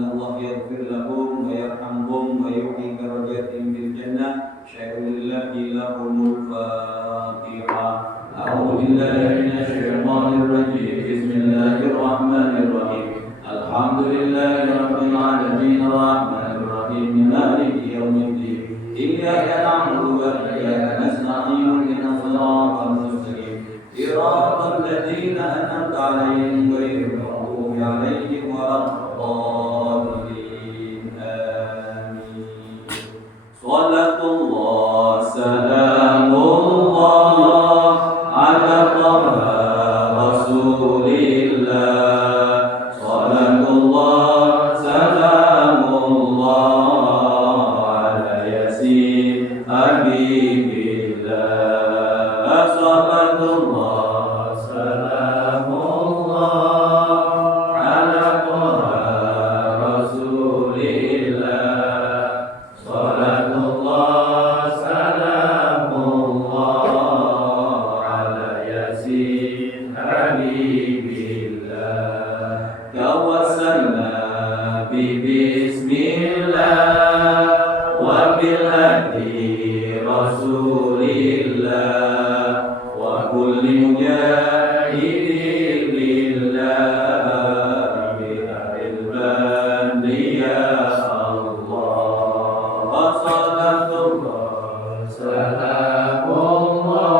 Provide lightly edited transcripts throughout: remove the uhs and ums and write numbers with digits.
Allah yaghfir lahum wa yarhamhum wa yu'ti darajatin fil jannah. Syai'ulillahi lahumul Fatihah. A'udzu billahi minasy syaithanir rajim. Bismillahirrahmanirrahim. Alhamdulillahi rabbil alamin arrahmanir rahim maliki yaumiddin. Iyyaka na'budu wa iyyaka nasta'in ihdinas siratal mustaqim. Siratal ladzina an'amta 'alaihim ghairil maghdubi 'alaihim waladdallin. Amin. Salatullah salamullah ala Taha Rasulillah. Salatullah salamullah ala Yasin Habibillah. Salatullah salamullah ala Taha Rasulillah. Salatullah salamullah ala Yasin Habibillah. Tawassalna bi bismillah wa bil hadi Rasulillah wa kulli mujahidin lillah bi ilman ya Allah. Salatullah salamullah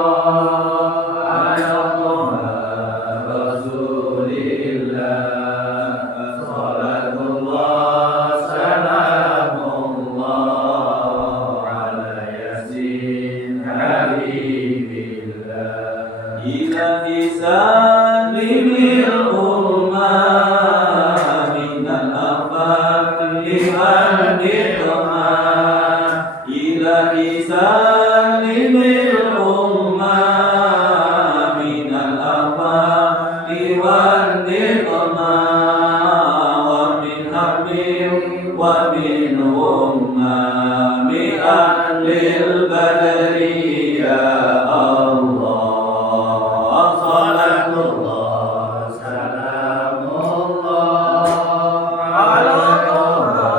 ala Taha Rasulillah. Salatullah salamullah ala Yasin Habibillah. Ilahi salimil ummah minal afati wal niqmah. Ilahi salimil ummah minal afati wal niqmah. Wa min hamim wa min ummami ahlil badri ya Allah. Salatullah salamullah ala Taha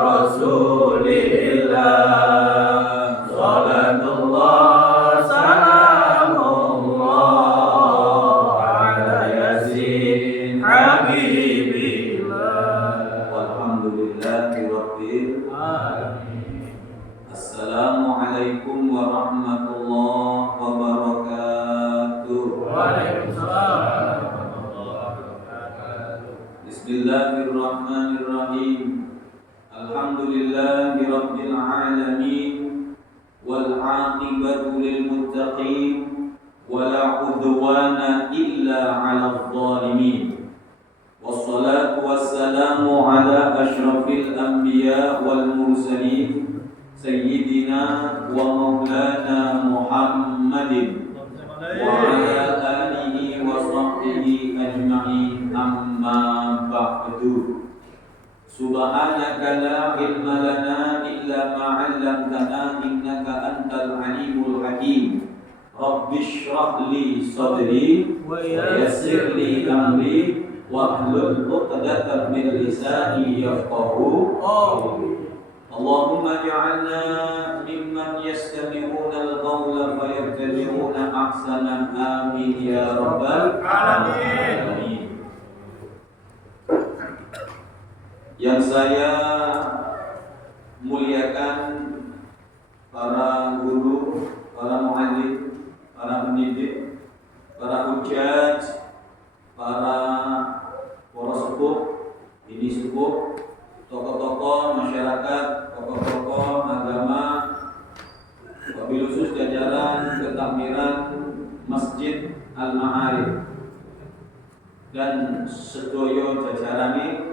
Rasulillah. Salatullah salamullah ala Yasin Habibillah. Walhamdulillahi rabbil alamin. Assalamualaikum warahmatullahi wabarakatuh. Waalaikumsalam warahmatullahi wabarakatuh. Bismillahirrahmanirrahim. Alhamdulillahi rabbil alamin wal 'aqibatu lil muttaqin wala 'udwana illa 'alal zalimin. Wassalatu wassalamu ala asyrafil anbiya wal mursalin sayyidina wa maulana Muhammadin wa ala alihi wa sahbihi ajma'in. Amma ba'du. Subhanaka la ilma lana illa ma 'allamtana innaka antal alimul hakim. Rabbi shrah li sadri wa yassir li amri wahlul 'uqdatam min lisani yafqahu qawli. Allahumma ja'alna mimman yastami'una al-qawla fayattabi'una ahsana. Amin ya rabbal alamin. Yang saya muliakan para guru, para muallim, para pendidik, para hujjaj, para sepuh, ini sepuh, tokoh-tokoh masyarakat, tokoh-tokoh agama, wabil khusus jajaran ketakmiran Masjid Al-Ma'arif dan sedoyo jajarane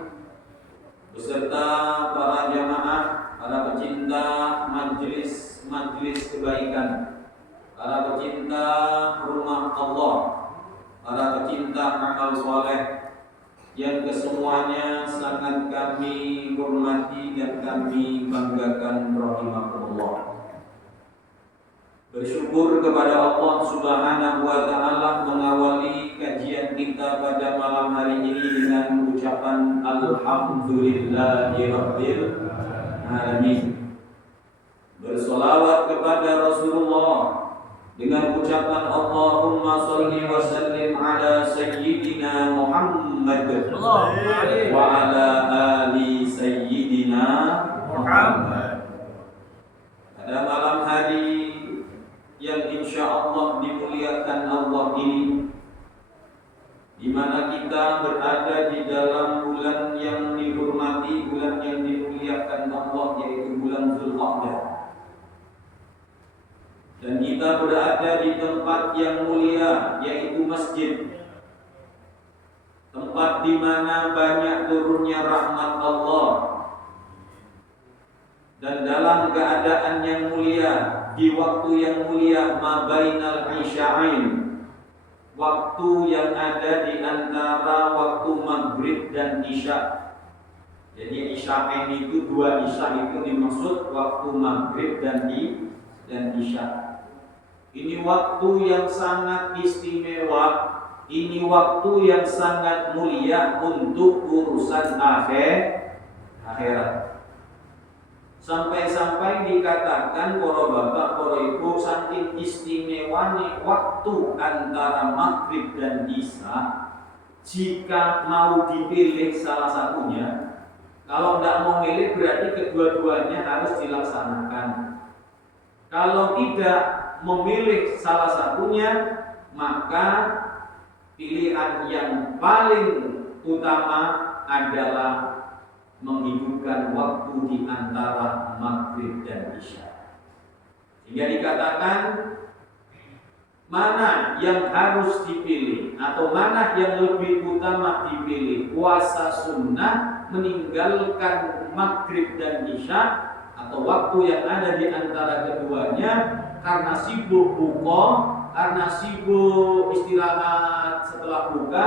beserta para jamaah, para pecinta majelis kebaikan, para pecinta rumah Allah, para pecinta amal soleh yang kesemuanya sangat kami hormati dan kami banggakan rahimahullah. Bersyukur kepada Allah Subhanahu wa Ta'ala mengawali kajian kita pada malam hari ini dengan ucapan Alhamdulillahirabbil alamin. Bersolawat kepada Rasulullah dengan ucapan Allahumma sholli wa sallim ala sayyidina Muhammad wa ala ali sayyidina Muhammad. Pada malam hari yang insya Allah dimuliakan Allah ini, di mana kita berada di dalam bulan yang dihormati, bulan yang dimuliakan Allah, yaitu bulan Zulqa'dah. Dan kita berada di tempat yang mulia, yaitu masjid, tempat di mana banyak turunnya rahmat Allah. Dan dalam keadaan yang mulia, di waktu yang mulia, mabainal isya'ain, waktu yang ada di antara waktu maghrib dan isya. Jadi isya'ain itu dua isya, itu dimaksud waktu maghrib dan isya. Ini waktu yang sangat istimewa, ini waktu yang sangat mulia untuk urusan akhirat. Sampai-sampai dikatakan para bapak, para ibu, saking istimewanya waktu antara maghrib dan isya, jika mau dipilih salah satunya, kalau tidak mau milih berarti kedua-duanya harus dilaksanakan. Kalau tidak memilih salah satunya, maka pilihan yang paling utama adalah menghidupkan waktu di antara maghrib dan isya. Sehingga dikatakan mana yang harus dipilih atau mana yang lebih utama dipilih, puasa sunnah meninggalkan maghrib dan isya, atau waktu yang ada di antara keduanya karena sibuk buka, karena sibuk istirahat setelah buka,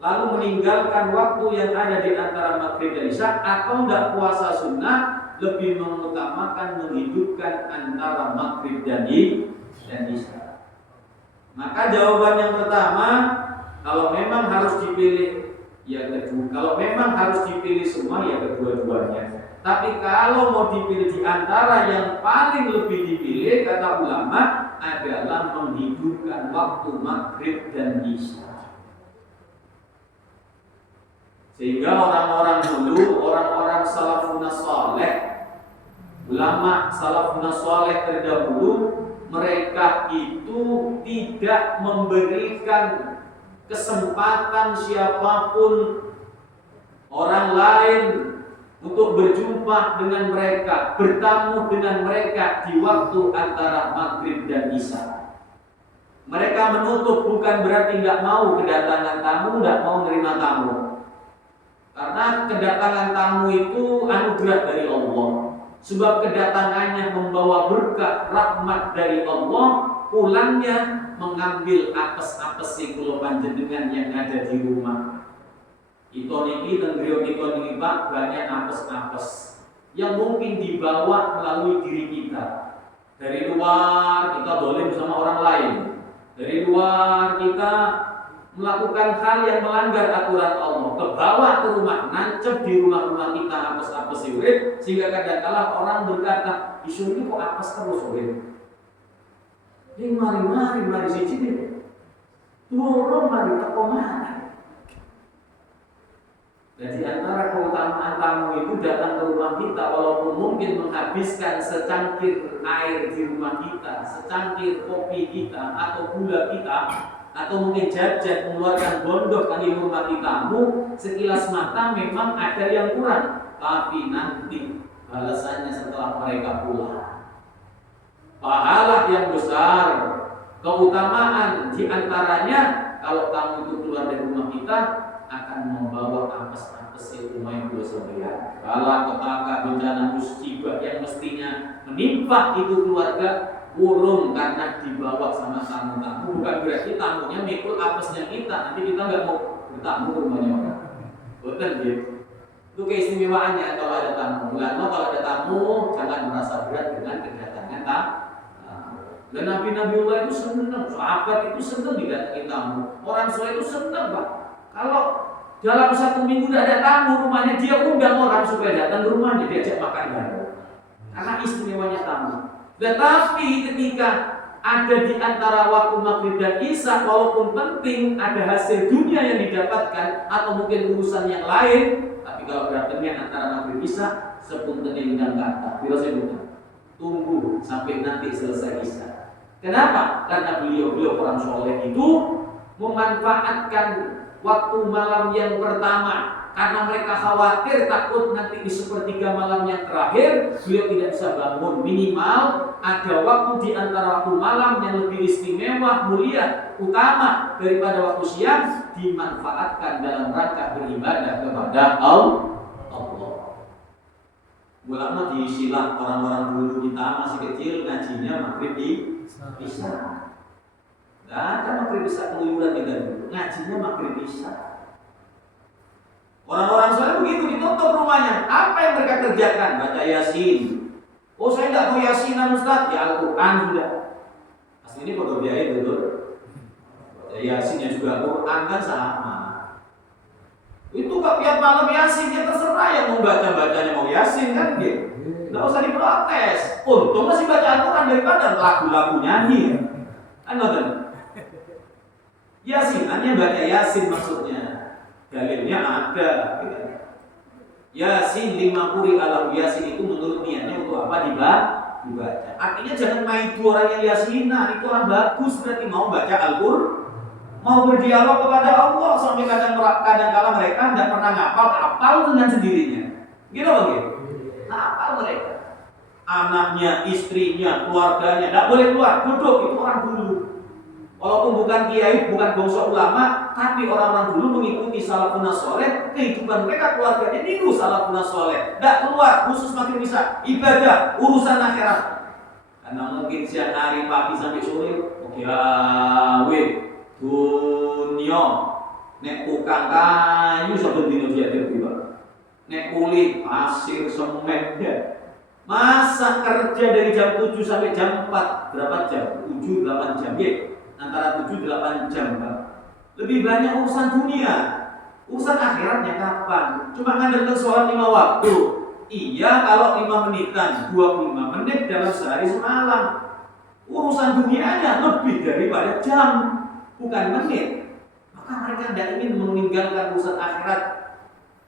lalu meninggalkan waktu yang ada di antara maghrib dan isya, atau tidak puasa sunnah, lebih mengutamakan menghidupkan antara maghrib dan isya. Maka jawaban yang pertama, kalau memang harus dipilih, ya kedua. Kalau memang harus dipilih semua, ya kedua-duanya. Tapi kalau mau dipilih di antara yang paling lebih dipilih, kata ulama, adalah menghidupkan waktu maghrib dan isya. Sehingga orang-orang dulu, orang-orang salafun saleh, ulama salafun saleh terdahulu, mereka itu tidak memberikan kesempatan siapapun orang lain untuk berjumpa dengan mereka, bertamu dengan mereka di waktu antara maghrib dan isya. Mereka menutup, bukan berarti tidak mau kedatangan tamu, tidak mau menerima tamu. Karena kedatangan tamu itu anugerah dari Allah. Sebab kedatangannya membawa berkah rahmat dari Allah, pulangnya mengambil apes-apes kulo panjenengan yang ada di rumah. Ito niki dan beliau ito niki Pak, banyak apes-apes yang mungkin dibawa melalui diri kita. Dari luar kita dolim sama orang lain. Dari luar kita melakukan hal yang melanggar aturan Allah, ke bawah ke rumah, nancep di rumah-rumah kita apes-apes urip, sehingga kadang-kala orang berkata, isu ini kok apes terus urip. Ini mari siji iki. Turun mari teko mana. Jadi antara keutamaan tamu itu datang ke rumah kita, walaupun mungkin menghabiskan secangkir air di rumah kita, secangkir kopi kita atau gula kita, atau mungkin jajan mengeluarkan bondok di rumah tamu, sekilas mata memang ada yang kurang, tapi nanti balasannya setelah mereka pulang, pahala yang besar, keutamaan diantaranya kalau tamu itu keluar dari rumah kita akan membawa apes-apes rumah yang dosa berat, bala petaka, bencana musibah yang mestinya menimpa itu keluarga, urung karena dibawa sama tamu-tamu. Bukan berarti tamunya mikul apesnya kita, nanti kita nggak mau bertamu ke rumahnya orang. Betul gitu. Itu keistimewaannya kalau ada tamu. Kalau ada tamu jangan merasa berat dengan kedatangan tamu. Dan Nabi-Nabiullah itu senang, sahabat itu senang didatangi tamu. Orang soleh itu senang, Pak. Kalau dalam 1 minggu tidak ada tamu rumahnya, dia undang orang supaya datang ke rumahnya, diajak makan bareng. Karena istimewanya tamu. Tetapi ketika ada di antara waktu maghrib dan isya, walaupun penting ada hasil dunia yang didapatkan atau mungkin urusan yang lain, tapi kalau datangnya antara maghrib isya, sepunten dengan kata, bila saya tunggu sampai nanti selesai isya. Kenapa? Karena beliau orang soleh itu memanfaatkan waktu malam yang pertama, karena mereka khawatir takut nanti di sepertiga malam yang terakhir beliau tidak bisa bangun. Minimal ada waktu di antara waktu malam yang lebih istimewa, mulia, utama daripada waktu siang, dimanfaatkan dalam rangka beribadah kepada Allah. Ulama disilat orang-orang dulu kita masih kecil ngajinya maghrib di isya. Tidak ada maghrib isya keluyuran kita dulu. Ngajinya maghrib isya. Orang-orang soleh begitu ditutup rumahnya. Apa yang mereka kerjakan? Baca Yasin. Oh saya tidak mau Yasinan Ustaz. Ya Al-Quran sudah. Asli ini bodoh biaya betul. Baca Yasin yang juga Al-Quran kan sama. Itu kok tiap malam Yasin, ya terserah yang mau baca-bacanya mau Yasin kan gitu. Nggak usah diprotes. Untung masih baca Al-Quran daripada lagu-lagu nyanyi. Kan nonton. Yasin, hanya baca Yasin maksudnya. Dalilnya ada. Yasin 50 alam Yasin itu menurut niatnya untuk apa dibaca. Artinya jangan main itu orang yang Yasinan, itu orang bagus berarti mau baca Al-Quran. Mau berdialog kepada Allah sampai kadang-kala mereka tidak pernah ngapal dengan sendirinya. Gitu begitu. Ngapal mereka. Anaknya, istrinya, keluarganya tidak boleh keluar, duduk itu orang dulu. Walaupun bukan kiai, bukan bangsa ulama, tapi orang-orang dulu mengikuti salafun saleh, kehidupan mereka keluarganya niru salafun saleh. Tidak keluar, khusus makin bisa ibadah, urusan akhirat. Karena mungkin siang hari, pagi sampai sore, gawe dunia, nek tukang kayu saben dino dia tiba. Nek kulit, pasir, semen ya. Masa kerja dari jam 7 sampai jam 4, berapa jam? 7 8 jam ya. Antara 7 8 jam, Pak. Lebih banyak urusan dunia. Urusan akhiratnya kapan? Cuma ngandalkan sholat 5 waktu. Iya, kalau 5 menitan, 25 menit dalam sehari semalam. Urusan dunianya lebih daripada jam, bukan menit. Maka mereka tidak ingin meninggalkan urusan akhirat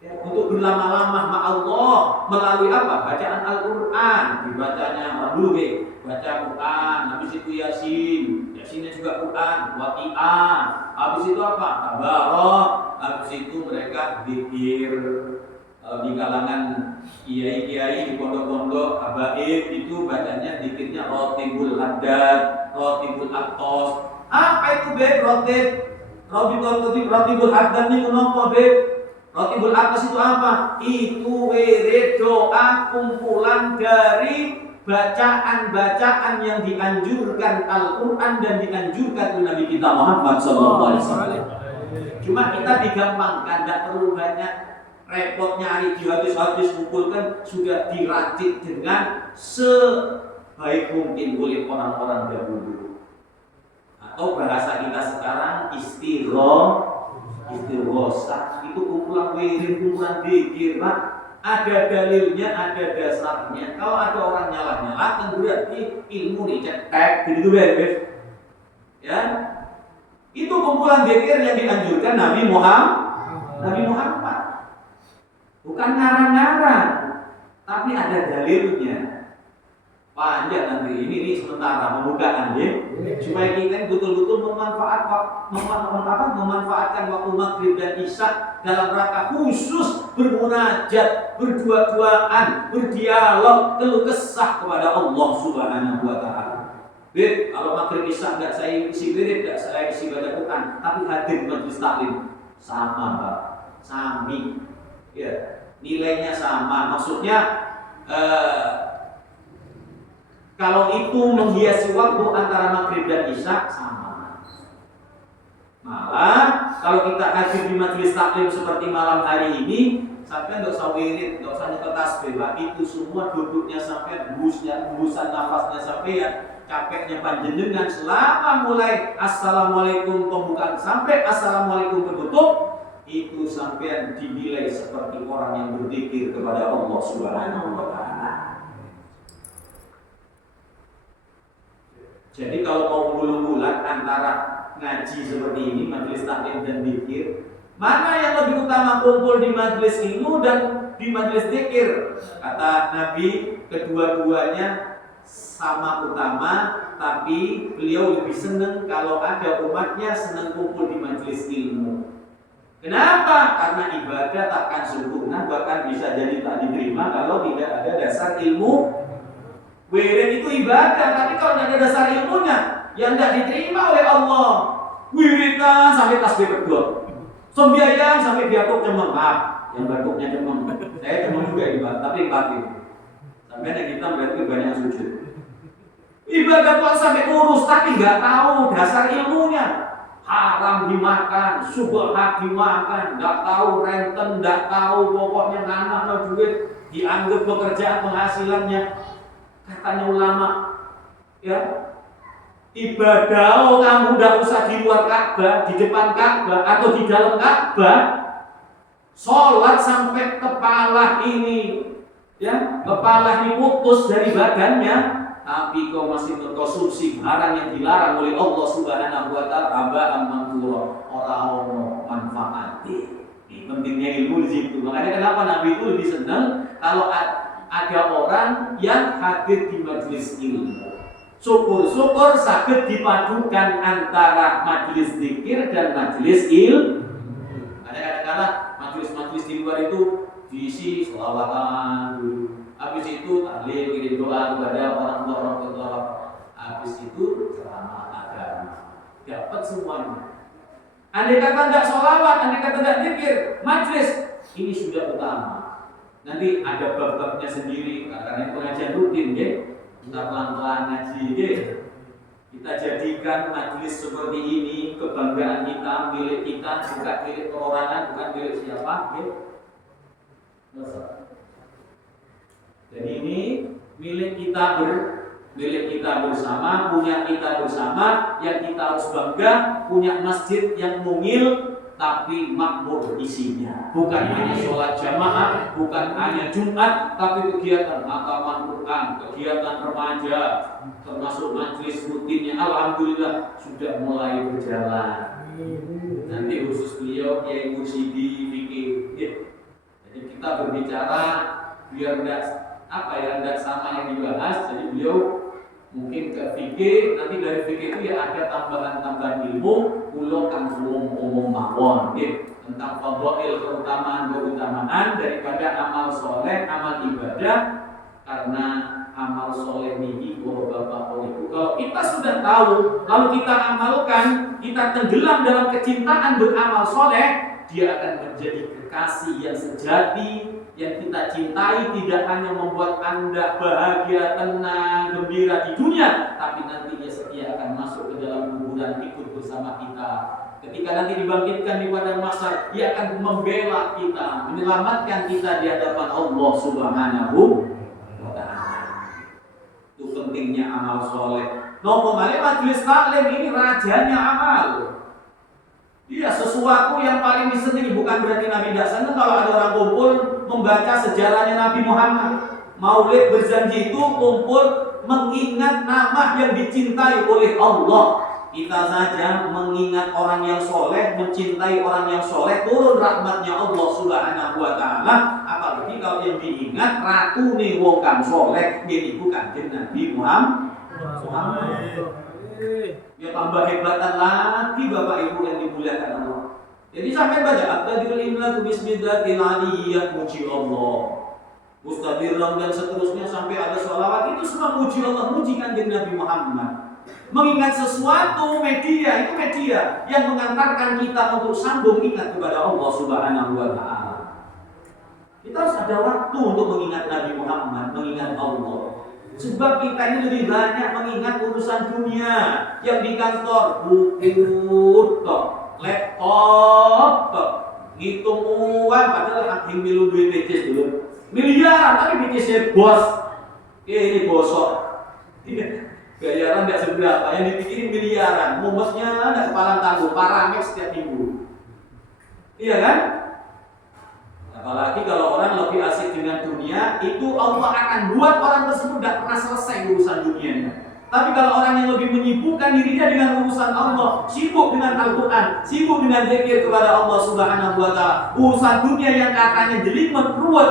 ya, untuk berlama-lama sama Allah melalui apa? Bacaan Al-Quran. Dibacanya orang dulu baca Quran, habis itu Yasinnya juga Quran, Waqi'ah, habis itu apa? Tabarok, habis itu mereka zikir. Di kalangan kiai-kiai di pondok-pondok habaib itu bacanya zikirnya Rotibul Haddad, Rotibul Aktos. Apa itu Rotibul Haddad ini kenapa Rotibul Aktos itu apa? Itu wirid doa kumpulan dari bacaan-bacaan yang dianjurkan Al-Quran dan dianjurkan oleh Nabi kita Muhammad SAW. Cuma kita digampangkan, tidak perlu banyak repot nyari di hadis-hadis, kumpulkan, sudah diracik dengan sebaik mungkin oleh orang-orang dahulu. Atau bahasa kita sekarang istighosah, itu kumpulan wirid, kumpulan dzikir. Ada dalilnya, ada dasarnya. Kalau ada orang nyalah-nyalah, kan berarti ilmu dicetek, jadi beres. Ya, itu kumpulan dzikir yang dianjurkan Nabi Muhammad. Bukan ngarang-ngarang, tapi ada dalilnya. Panjang nanti ini sementara pembukaan ya, supaya kita betul-betul memanfaatkan waktu maghrib dan isya dalam rangka khusus bermunajat, berdua-duaan, berdialog, keluh kesah kepada Allah Subhanahu wa Ta'ala. Kalau maghrib isya enggak saya isi wirid, enggak saya isi baca Quran, tapi hadir majelis taklim sama, Pak. Sami. Ya, nilainya sama. Maksudnya kalau itu menghiasi waktu antara maghrib dan isya sama. Malah kalau kita hadir di majelis taklim seperti malam hari ini, sampai nggak usah wirid, nggak usah nyetel tasbih, itu semua duduknya sampai hembusan nafasnya sampai ya capeknya panjenengan selama mulai assalamualaikum pembukaan sampai assalamualaikum penutup, itu sampean dinilai seperti orang yang berzikir kepada Allah Subhanahu wa taala. Jadi kalau mau bulan-bulan antara ngaji seperti ini, majelis taklim dan zikir, mana yang lebih utama, kumpul di majelis ilmu dan di majelis zikir? Kata Nabi, kedua-duanya sama utama, tapi beliau lebih senang kalau ada umatnya senang kumpul di majelis ilmu. Kenapa? Karena ibadah takkan sempurna, bahkan bisa jadi tak diterima kalau tidak ada dasar ilmu. Wirid itu ibadah, tapi kalau tidak ada dasar ilmunya, yang tidak diterima oleh Allah. Wiridan sampai tasbih berdua, sembahyang sampai batuk cemeng, yang batuknya cemeng. Saya cemeng juga ibadah, tapi batin. Sampai yang kita berarti banyak sujud. Ibadah kok sampai kurus, tapi nggak tahu dasar ilmunya. Haram dimakan, subhat dimakan, nggak tahu renten, nggak tahu pokoknya nganak duit, dianggap pekerjaan penghasilannya. Katanya ulama, ya ibadah kamu tidak usah di luar Ka'bah, di depan Ka'bah atau di dalam Ka'bah. Sholat sampai kepala ini, ya kepala ini putus dari badannya, tapi kau masih mengkonsumsi barang yang dilarang oleh Allah Subhanahu wa taala, aba'an maghfura, orang manfaati. Ini pentingnya ilmu di situ. Makanya kenapa Nabi itu lebih senang kalau ada orang yang hadir di majelis ilmu. Syukur-syukur sakit dipadukan antara majelis zikir dan majelis ilmu. Kadang-kadang majelis-majelis di luar itu diisi sholawatan dulu. Habis itu tahlil, kirim doa kepada orang tua. Habis itu ceramah agama. Dapat semuanya. Andai kata tidak sholawat, andai kata tidak zikir, majelis ini sudah utama. Nanti ada bab-babnya sendiri, karena pengajian rutin, ya. Kita pelan-pelan ngaji, ya. Kita jadikan majelis seperti ini kebanggaan kita, milik kita, bukan milik perorangan, bukan milik siapa, ya. Jadi ini milik kita bersama, punya kita bersama, yang kita harus bangga, punya masjid yang mungil tapi makmur isinya. Bukan hanya sholat jamaah, bukan hanya Jumat, tapi kegiatan hataman Quran, kegiatan remaja, termasuk majelis rutinnya. Alhamdulillah sudah mulai berjalan. Nanti khusus beliau Kiai Mursidi fikih. Jadi kita berbicara biar tidak sama yang dibahas. Jadi beliau mungkin ke fikih, nanti dari fikih itu ya ada tambahan-tambahan ilmu, ulo kan umum mawon, tentang fadhail, keutamaan daripada amal soleh, amal ibadah. Karena amal soleh ini bapak ibu, kalau kita sudah tahu, lalu kita amalkan, kita tenggelam dalam kecintaan beramal soleh, dia akan menjadi kekasih yang sejati. Yang kita cintai tidak hanya membuat Anda bahagia, tenang, gembira di dunia, tapi nanti dia setia akan masuk ke dalam kuburan ikut bersama kita. Ketika nanti dibangkitkan di padang mahsyar, dia akan membela kita, menyelamatkan kita di hadapan Allah Subhanahu wa taala. Itu pentingnya amal soleh. Ngomong-ngomong majelis taklim ini rajanya amal. Iya, sesuatu yang paling disenangi, bukan berarti Nabi tidak senang kalau ada orang kumpul membaca sejarahnya Nabi Muhammad. Maulid berjanji itu kumpul mengingat nama yang dicintai oleh Allah. Kita saja mengingat orang yang soleh, mencintai orang yang soleh, turun rahmatnya Allah Subhanahu wa taala. Apalagi kalau yang diingat ratu nih wong kang soleh, jadi bukan Nabi Muhammad. Ya tambah hebatan lagi Bapak Ibu yang dimuliakan Allah. Jadi sampai baca Abdul Imla bismillahirrahmanirrahim, muji Allah, Mustadirran dan seterusnya sampai ada sholawat, itu semua muji Allah, muji kanjeng Nabi Muhammad. Mengingat sesuatu media, itu media yang mengantarkan kita untuk sambung ingat kepada Allah Subhanahu wa taala. Kita harus ada waktu untuk mengingat Nabi Muhammad, mengingat Allah. Sebab kita ini lebih banyak mengingat urusan dunia yang di kantor, buku, laptop, ngitung uang, padahal hakim milu duit BCS dulu miliar, tapi BCS bos, ini bosok. Bayaran nggak seberapa, yang dipikirin miliaran, mumusnya nggak kepala tangguh, paramek setiap minggu. Iya kan? Apalagi kalau orang lebih asik dengan dunia, itu Allah akan buat orang tersebut tidak pernah selesai urusan dunianya. Tapi kalau orang yang lebih menyibukkan dirinya dengan urusan Allah, sibuk dengan Al-Quran, sibuk dengan zikir kepada Allah Subhanahu wa Ta'ala, urusan dunia yang katanya jelimet ruwet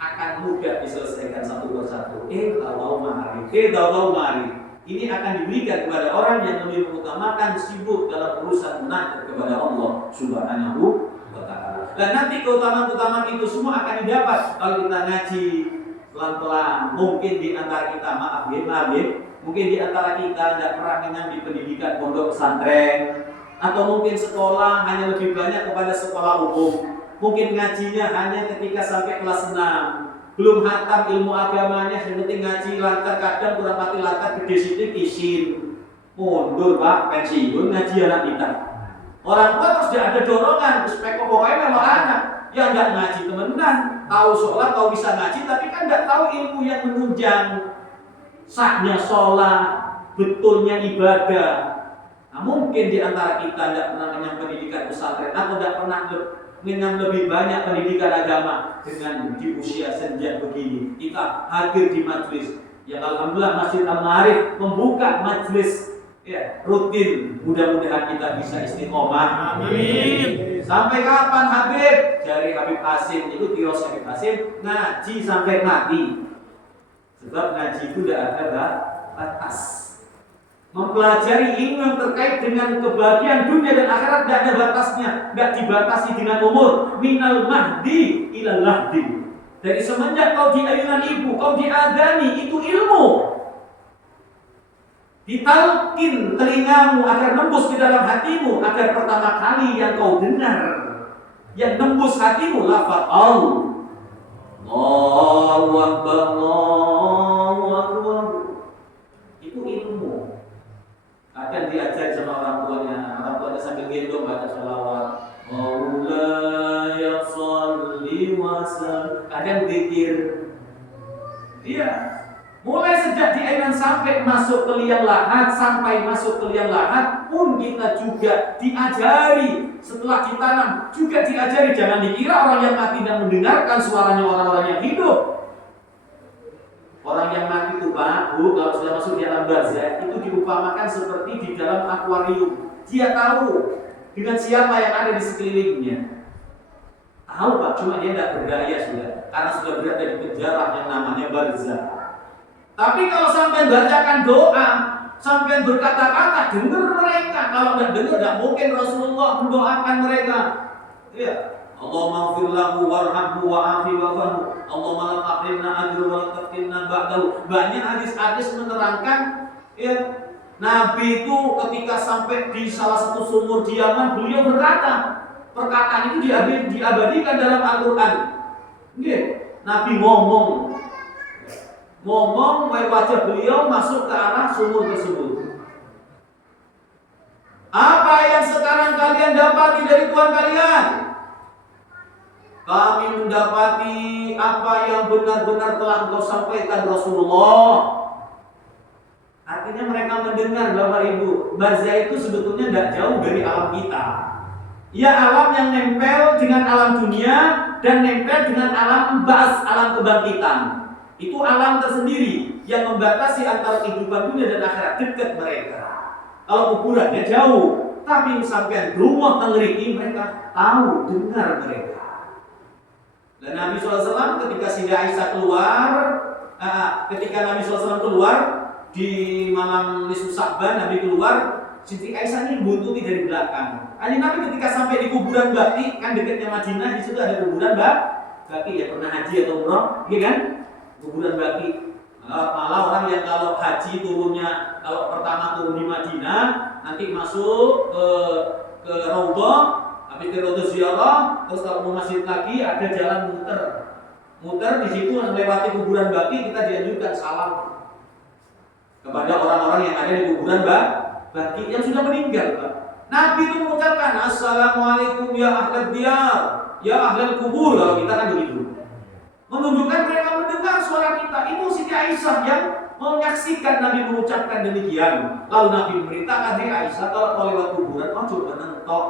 akan mudah diselesaikan satu persatu. Tahu mari. Ini akan diberikan kepada orang yang lebih mengutamakan sibuk dalam urusan munajat kepada Allah Subhanahu wa Ta'ala. Dan nanti keutamaan-keutamaan itu semua akan didapat kalau kita ngaji pelan-pelan. Mungkin di antara kita, mungkin di antara kita tidak pernah menyambi pendidikan pondok pesantren, atau mungkin sekolah hanya lebih banyak kepada sekolah umum. Mungkin ngajinya hanya ketika sampai kelas 6. Belum hatam ilmu agamanya, yang penting ngaji lancar, kadang kurang pati lancar, gede sidik isin. Mundur Pak, pensiun ngaji anak kita. Orang tua terus dia ada dorongan, supaya pokoknya memang anak yang nggak ngaji temenan, tahu sholat, tahu bisa ngaji, tapi kan nggak tahu ilmu yang menunjang sahnya sholat, betulnya ibadah. Nah, mungkin di antara kita tidak pernah menyambut pendidikan pesantren atau tidak pernah menang lebih banyak pendidikan agama. Dengan di usia senja begini kita hadir di majelis yang alhamdulillah Masjid Al-Ma'arif membuka majelis rutin. Mudah-mudahan kita bisa istiqomah. Amin. Sampai kapan Habib? Dari Habib Hasim itu tiros Habib Hasim ngaji sampai mati. Sebab ngaji itu tidak ada batas. Mempelajari ilmu yang terkait dengan kebahagiaan dunia dan akhirat tidak ada batasnya, tidak dibatasi dengan umur. Minal mahdi ilal lahdi. Dari semenjak kau di ayunan ibu, kau diadani, itu ilmu. Ditalkin telingamu agar nembus ke dalam hatimu, agar pertama kali yang kau dengar, yang nembus hatimu lafaz Allahu Akbar, Allahu Akbar. Itu ilmu. Akan diajar sama orang tuanya sambil gendong baca sholawat. Maulaya sholli wa sallim. Kadang zikir. Iya. Mulai sejak di ayunan sampai masuk ke liang lahat, pun kita juga diajari. Setelah ditanam juga diajari. Jangan dikira orang yang mati dan mendengarkan suaranya orang-orang yang hidup. Orang yang mati itu Pak, Bu, kalau sudah masuk di alam barzah itu diumpamakan seperti di dalam akuarium. Dia tahu dengan siapa yang ada di sekelilingnya. Tahu Pak, cuma dia tidak berdaya sudah, karena sudah berada di penjara yang namanya barzah. Tapi kalau sampai bacakan doa, sampai berkata-kata, dengar mereka. Kalau tidak dengar, tidak mungkin Rasulullah mendoakan mereka. Ya. Allahumma ighfir lahu warhamhu wa'afi wa'fu. Allahumma la tahrimna ajru wa la taftinna ba'dahu. Banyak hadis-hadis menerangkan Nabi itu ketika sampai di salah satu sumur di Yaman, beliau berkata, perkataan itu diabadikan dalam Al-Quran. Nabi ngomong wajah beliau masuk ke arah sumur tersebut. Apa yang sekarang kalian dapati dari Tuhan kalian? Kami mendapati apa yang benar-benar telah engkau sampaikan Rasulullah. Artinya mereka mendengar Bapak Ibu, barzah itu sebetulnya tidak jauh dari alam kita. Ya, alam yang nempel dengan alam dunia dan nempel dengan alam ba'ats, alam kebangkitan. Itu alam tersendiri yang membatasi antara kehidupan dunia dan akhirat, dekat mereka. Kalau kuburannya jauh, tapi sampai rumah tengeriki mereka tahu, dengar mereka. Dan Nabi SAW ketika Siti Aisyah keluar di malam nisfu Sya'ban, Nabi keluar, Siti Aisyah ini buntuti dari belakang. Nabi ketika sampai di kuburan Baqi, kan dekatnya Madinah, di situ ada kuburan Baqi, ya pernah haji atau umrah, iya kan? Kuburan Baqi. Malah orang yang kalau haji turunnya, kalau pertama turun di Madinah, nanti masuk ke Raudhah. Habis itu Raudhah ziarah, terus kalau mau masjid lagi ada jalan muter di situ melewati kuburan Baqi, kita dianjurkan salam kepada orang-orang yang ada di kuburan Baqi yang sudah meninggal, Pak. Nabi itu mengucapkan assalamualaikum ya ahlal diyar, ya ahlal kubur. Kalau kita kan begitu, menunjukkan mereka mendengar suara kita. Itu Siti Aisyah yang menyaksikan Nabi mengucapkan demikian. Lalu Nabi memberitakan, "Hei Aisyah, kalau kau lewat kuburan, kau coba nentok,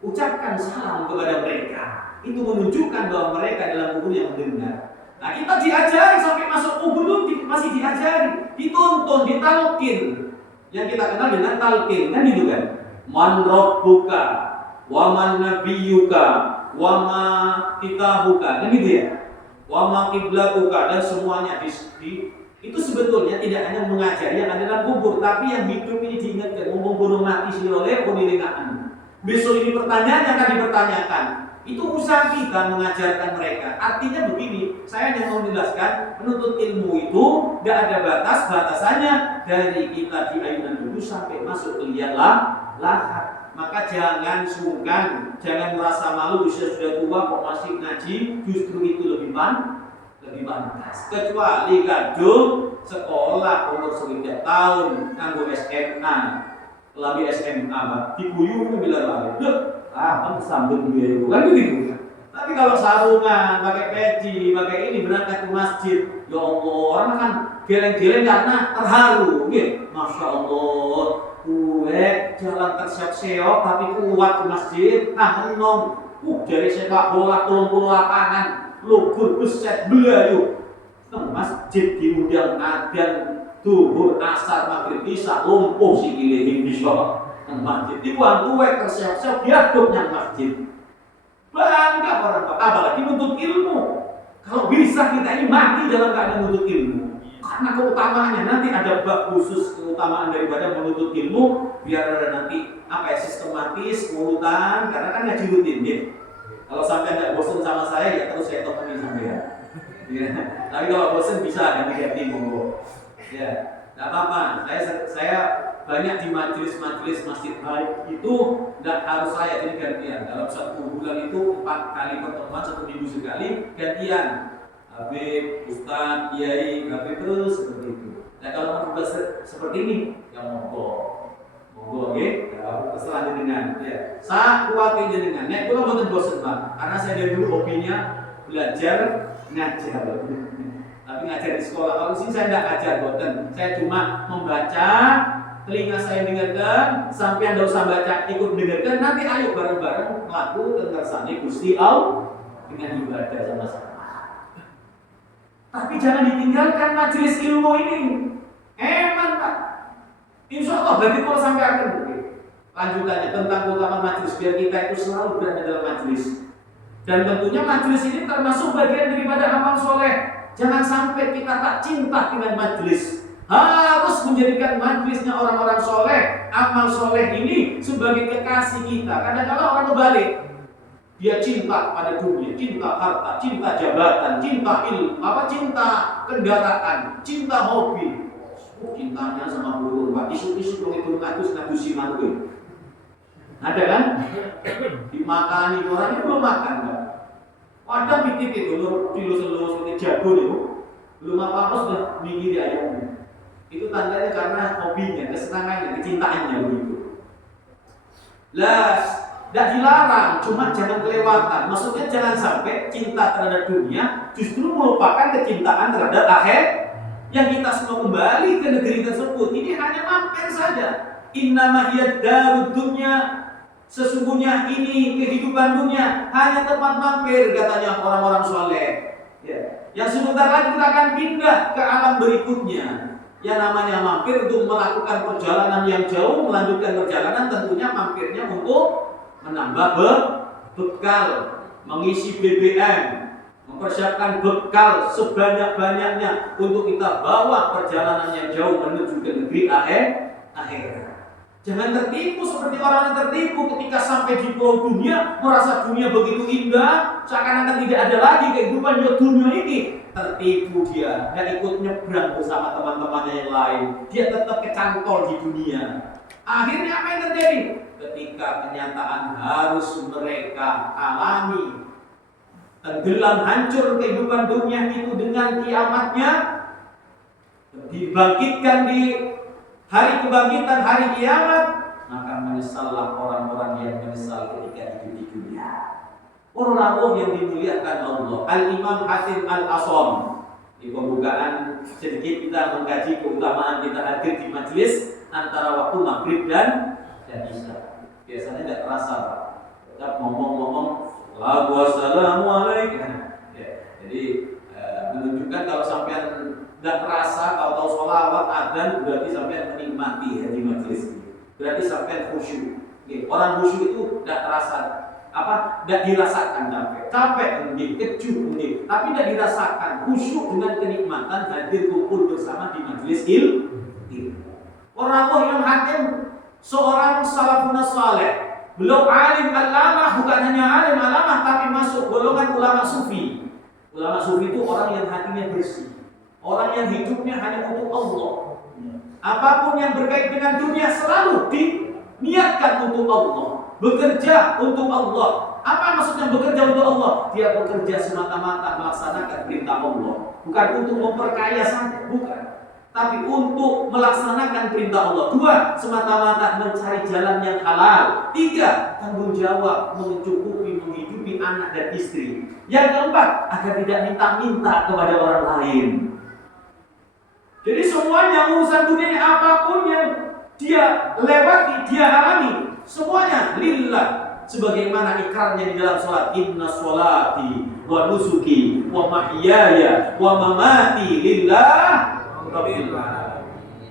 ucapkan salam kepada mereka." Itu menunjukkan bahwa mereka dalam kubur yang mendengar. Nah, kita diajari sampai masuk kubur itu masih diajari, dituntun, ditalkin. Yang kita kenal dengan talqin, kan gitu kan? Man rabbuka wa man nabiyyuka wa ma kitabuka, kan gitu ya? Wa ma qiblatuka, dan semuanya itu sebetulnya tidak hanya mengajari yang ada dalam kubur, tapi yang hidup ini diingatkan. Ngomong burung mati siloleh punilingaan. Besok ini pertanyaan yang akan dipertanyakan. Itu usaha kita mengajarkan mereka. Artinya begini, saya hanya mau menjelaskan, menuntut ilmu itu tidak ada batasannya dari kita di ayunan dulu sampai masuk ke liang lahat. Maka jangan sungkan, jangan merasa malu usia sudah tua kok masih ngaji, justru itu lebih pantas. Kecuali kadung sekolah umur 1 tahun, nganggo SMA, lebih SMA, diguyur bilang balik. Kan sambut dia itu kan gitu. Tapi kalau sarungan, pakai peci, pakai ini berangkat ke masjid, ya Allah, orang kan geleng-geleng karena terharu, gitu. Masya Allah, gue jalan terseok-seok tapi kuat ke masjid. Nah, dari sepak bola 30 lapangan, lugur beset belayu. Masjid diundang adzan zuhur, asar, maghrib, isya, lumpuh sikile bisa. Masjid dibuang tuwek terseok-seok diaduk nang masjid. Bangga orang Pak, apalagi nuntut ilmu. Kalau bisa kita ini mati dalam keadaan menuntut ilmu. Karena keutamaannya nanti ada bab khusus keutamaan daripada menuntut ilmu, biar ada nanti sistematis urutan, karena kan ngaji rutin ya. Kalau sampai ada bosan sama saya ya terus saya temani sampai ya. Tapi kalau bosan bisa ganti-ganti monggo. Ya, enggak apa-apa. Saya banyak di majelis masjid baik itu tidak harus saya jadi gantian. Dalam 1 bulan itu 4 kali pertemuan, 1 minggu sekali gantian. Habib, Ustaz, Kiai, Habib terus seperti itu. Nah kalau mau seperti ini, ya monggo, oke. Setelah dengan ya, saya kuatin dengan. Nek kula mboten bosen Pak, karena saya dari dulu hobinya belajar ngajar. Tapi ngajar di sekolah. Kalau di sini saya tidak ngajar boten. Saya cuma membaca, telinga saya dengarkan, sampai Anda usah baca, ikut dengarkan, nanti ayo bareng-bareng melaku tengersane Gusti Allah dengan ibadah sama-sama. Tapi jangan ditinggalkan majelis ilmu ini. Eman Pak. Insya Allah berarti kalau sampai akan lanjutannya tentang keutamaan majelis, biar kita itu selalu berada dalam majelis. Dan tentunya majelis ini termasuk bagian daripada amal soleh. Jangan sampai kita tak cinta dengan majelis. Harus menjadikan majelisnya orang-orang soleh, amal soleh ini sebagai kekasih kita. Kadang-kadang orang kebalik, dia cinta pada dunia, cinta harta, cinta jabatan, cinta ilmu, cinta kendaraan, cinta hobi. Cintanya sama burung, Pak. Isu-isu itu ngadusi mantu. Ada kan? Dimakani orangnya belum makan, Pak. Padahal pikir itu, dilus-lus seperti jago itu, belum apa-apa sudah minggir ayamnya. Itu tandanya karena hobinya, kesenangannya, kecintaannya begitu. Tidak dilarang, cuma jangan kelewatan. Maksudnya jangan sampai cinta terhadap dunia justru melupakan kecintaan terhadap akhir. Yang kita semua kembali ke negeri tersebut, ini hanya mampir saja. Innama hiya darud dunya, sesungguhnya ini kehidupan dunia hanya tempat mampir, katanya orang-orang soleh. Ya. Yang sebentar lagi kita akan pindah ke alam berikutnya. Yang namanya mampir untuk melakukan perjalanan yang jauh, melanjutkan perjalanan, tentunya mampirnya untuk menambah bekal, mengisi BBM, mempersiapkan bekal sebanyak-banyaknya untuk kita bawa perjalanan yang jauh menuju ke negeri akhirat. Jangan tertipu seperti orang yang tertipu ketika sampai di pulau dunia, merasa dunia begitu indah, seakan-akan tidak ada lagi kehidupan di dunia ini. Tertipu dia, dan ikut nyebrang bersama teman-temannya yang lain. Dia tetap kecantol di dunia. Akhirnya apa yang terjadi? Ketika kenyataan harus mereka alami, tenggelam hancur kehidupan dunia itu dengan kiamatnya, dibangkitkan di hari kebangkitan, hari kiamat, maka menyesallah orang-orang yang menyesal ketika hidup di dunia. Orang-orang yang dimuliakan Allah, Al-Imam Hatim Al-Asam Di pembukaan sedikit kita mengkaji keutamaan kita hadir di majelis antara waktu maghrib dan isya. Biasanya tidak terasa, Pak. Tetap ngomong-ngomong, wassalamualaikum. Ya, jadi menunjukkan kalau sampean tidak terasa, kalau tahu sholawat adzan berarti sampean menikmati ya di majelis ini. Berarti sampean khusyuk. Orang khusyuk itu tidak terasa. Tidak dirasakan capek keju tapi tidak dirasakan khusyuk dengan kenikmatan hadir kumpul bersama di majelis ilmu. Orang yang hakim seorang salafun saleh, beliau alim alamah, bukan hanya alim alamah tapi masuk golongan ulama sufi. Ulama sufi itu orang yang hatinya bersih, orang yang hidupnya hanya untuk Allah. Apapun yang berkait dengan dunia selalu diniatkan untuk Allah. Bekerja untuk Allah. Apa maksudnya bekerja untuk Allah? Dia bekerja semata-mata melaksanakan perintah Allah. Bukan untuk memperkaya saja, bukan. Tapi untuk melaksanakan perintah Allah. 2, semata-mata mencari jalan yang halal. 3, tanggung jawab mencukupi, menghidupi anak dan istri. Yang keempat, agar tidak minta-minta kepada orang lain. Jadi semuanya urusan dunia apapun yang dia lewati, dia alami, semuanya lillah, sebagaimana ikrarnya di dalam sholat, inna sholati wa nusuki wa mahyaya wa mamati lillah rabbil alamin.